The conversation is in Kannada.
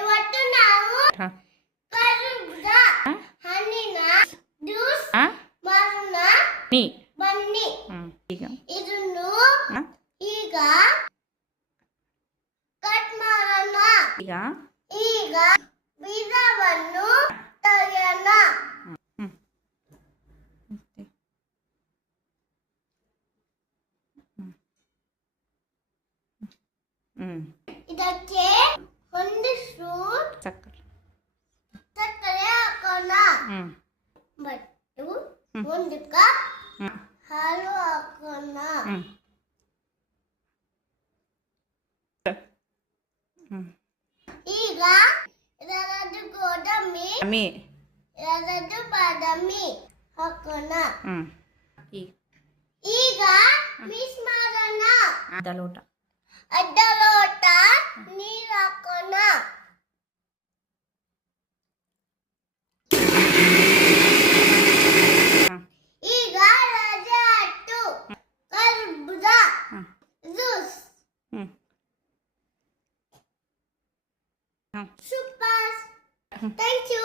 ಇವತ್ತು ನಾವು ಹಾಂ ಕರ್ಬೂಜ ಹಣ್ಣಿನ ಜ್ಯೂಸ್ ಹಾಂ ಮಾಡೋಣ ನೀ ಬನ್ನಿ. ಈಗ ಇದನ್ನು ಹಾಂ ಈಗ ಕಟ್ ಮಾಡೋಣ. ಈಗ ಈಗ ಬೀಜವನ್ನು ತೆಗೆಯೋಣ. ಹ್ಞೂ ಹ್ಞೂ ಇದಕ್ಕೆ ಒಂದಿಷ್ಟು ಸಕ್ಕರೆ ಸಕ್ಕರೆ ಹಾಕೋಣ. ಹ್ಞೂ ಮತ್ತು ಒಂದು ಕಪ್ ಹ್ಞೂ ಹಾಲು ಹಾಕೋಣ. ಹ್ಞೂ ಹ್ಞೂ ಈಗ ಇದರದ್ದು ಗೋಡಂಬಿ ಅಮ್ಮಿ ಇದರದ್ದು ಬಾದಾಮಿ ಹಾಕೋಣ. ಹ್ಞೂ ಈಗ ಈಗ ಮಿಕ್ಸ್ ಮಾಡೋಣ. ಅರ್ಧ ಲೋಟ ಅರ್ಧ ಲೋಟ ನೀರು ಹಾಕೋಣ. ಹಾಂ ಈಗ ರಜೆ ಆಯ್ತು. ಕರ್ಬೂಜ ಹಾಂ ಜ್ಯೂಸ್ ಹ್ಞೂ ಹಾಂ ಸೂಪರ್. Thank you.